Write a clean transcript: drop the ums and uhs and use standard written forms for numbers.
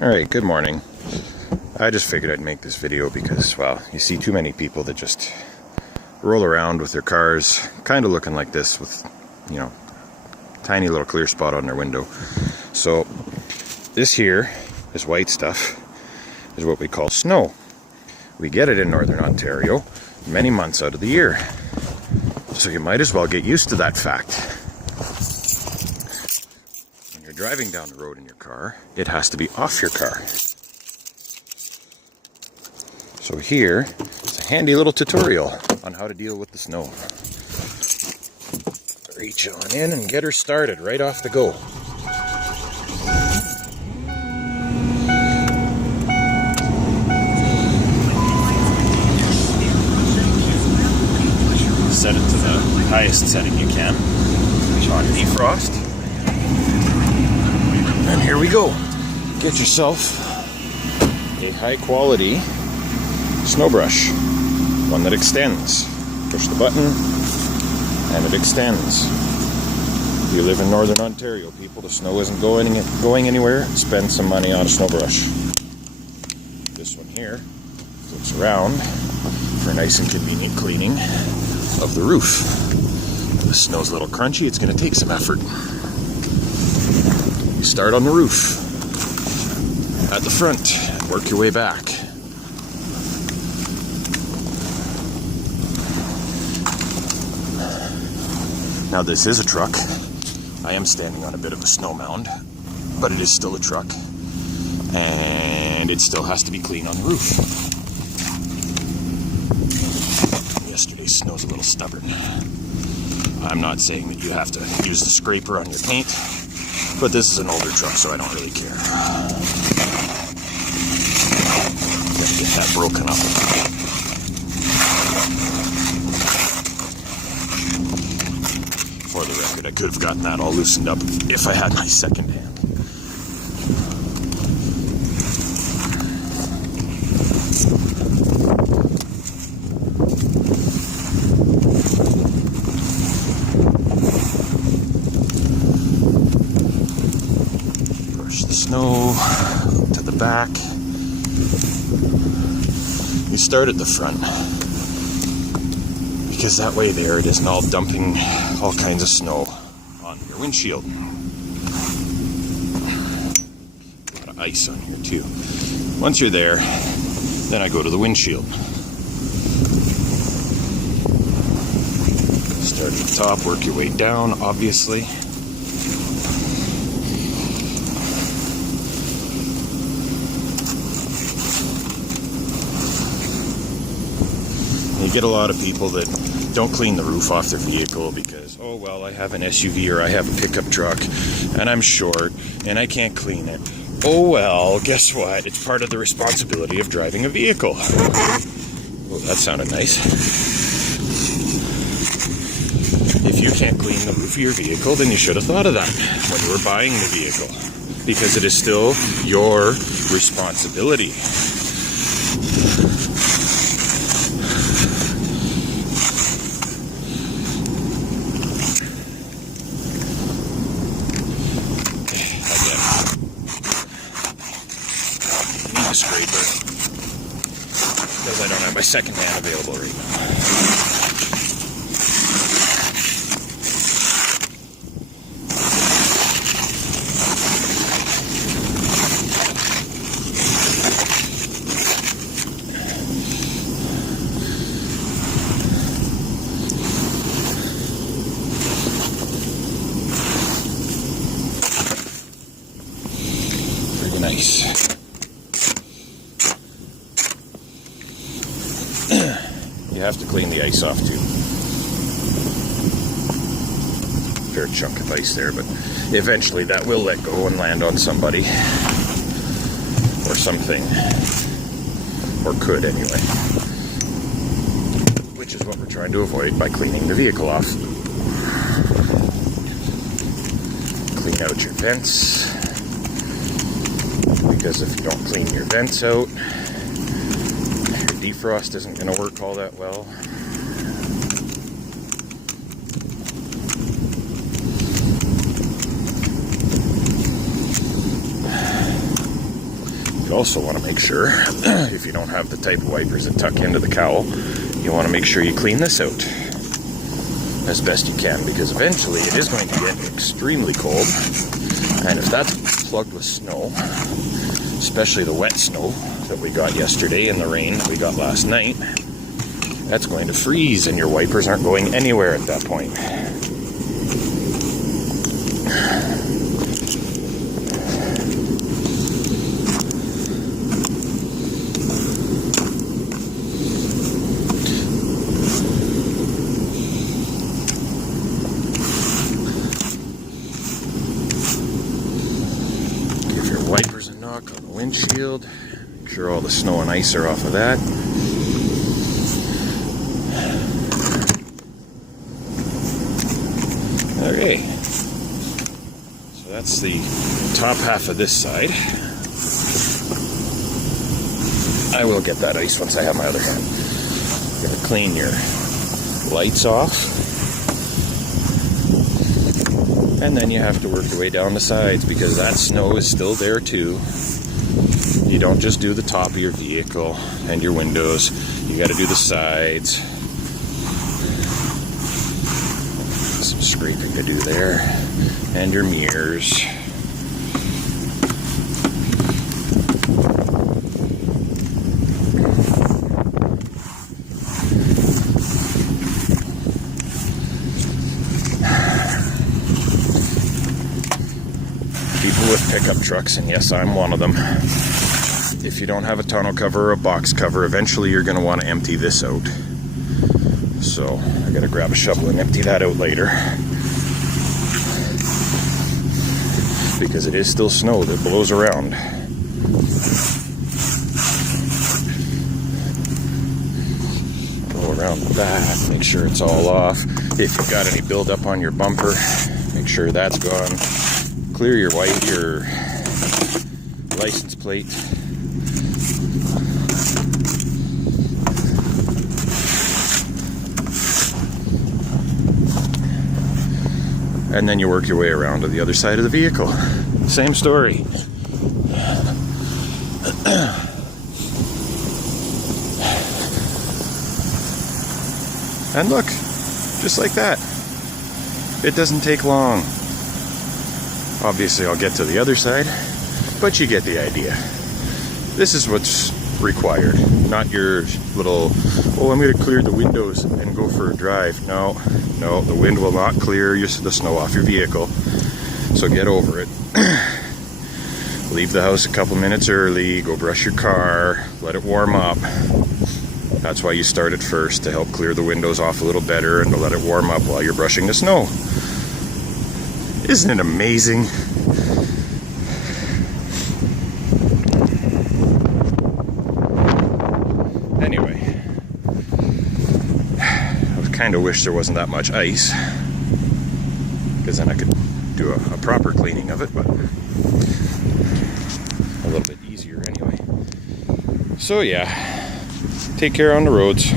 Alright, good morning. I just figured I'd make this video because, well, you see too many people that just roll around with their cars kind of looking like this with, you know, tiny little clear spot on their window. So this here, this white stuff, is what we call snow. We get it in northern Ontario many months out of the year. So you might as well get used to that fact. When you're driving down the road in your car, it has to be off your car. So here, it's a handy little tutorial on how to deal with the snow. Reach on in and get her started right off the go. Set it to the highest setting you can on defrost. And here we go. Get yourself a high quality snow brush, one that extends. Push the button and it extends. If you live in northern Ontario, people, the snow isn't going anywhere. Spend some money on a snow brush. This one here flips around for a nice and convenient cleaning of the roof. The snow's a little crunchy, it's going to take some effort. You start on the roof at the front and work your way back. Now this is a truck. I am standing on a bit of a snow mound, but it is still a truck and it still has to be clean on the roof. Yesterday's snow's a little stubborn. I'm not saying that you have to use the scraper on your paint, but this is an older truck, so I don't really care. Gotta get that broken up. For the record, I could have gotten that all loosened up if I had my second hand. Snow to the back. You start at the front because that way there it isn't all dumping all kinds of snow on your windshield. A lot of ice on here too. Once you're there, then I go to the windshield. Start at the top, work your way down, obviously. You get a lot of people that don't clean the roof off their vehicle because, oh well, I have an SUV or I have a pickup truck and I'm short and I can't clean it. Oh well, guess what? It's part of the responsibility of driving a vehicle. Oh, that sounded nice. If you can't clean the roof of your vehicle, then you should have thought of that when you were buying the vehicle, because it is still your responsibility. Scraper because I don't have my second hand available right now. Pretty nice. You have to clean the ice off too. Fair chunk of ice there, but eventually that will let go and land on somebody or something, or could anyway, which is what we're trying to avoid by cleaning the vehicle off. Clean out your vents, because if you don't clean your vents out, defrost isn't going to work all that well. You also want to make sure, if you don't have the type of wipers that tuck into the cowl, you want to make sure you clean this out as best you can, because eventually it is going to get extremely cold. And if that's plugged with snow, especially the wet snow that we got yesterday and the rain that we got last night, that's going to freeze and your wipers aren't going anywhere at that point. Give your wipers a knock on the windshield. Make sure all the snow and ice are off of that. Okay, so that's the top half of this side. I will get that ice once I have my other hand. You're going to clean your lights off. And then you have to work your way down the sides, because that snow is still there too. You don't just do the top of your vehicle and your windows. You got to do the sides. Some scraping to do there, and your mirrors. People with pickup trucks, and yes, I'm one of them. If you don't have a tonneau cover or a box cover, eventually you're going to want to empty this out. So I gotta grab a shovel and empty that out later, because it is still snow that blows around. Go around with that, make sure it's all off. If you've got any buildup on your bumper, make sure that's gone. Clear your license plate. And then you work your way around to the other side of the vehicle. Same story. And look, just like that. It doesn't take long. Obviously, I'll get to the other side, but you get the idea. This is what's required, not your little, oh, I'm going to clear the windows and go for a drive. No, the wind will not clear the snow off your vehicle, so get over it. Leave the house a couple minutes early, go brush your car, let it warm up. That's why you start it first, to help clear the windows off a little better and to let it warm up while you're brushing the snow. Isn't it amazing? Anyway, I kind of wish there wasn't that much ice, because then I could do a proper cleaning of it, but a little bit easier anyway. So yeah, take care on the roads.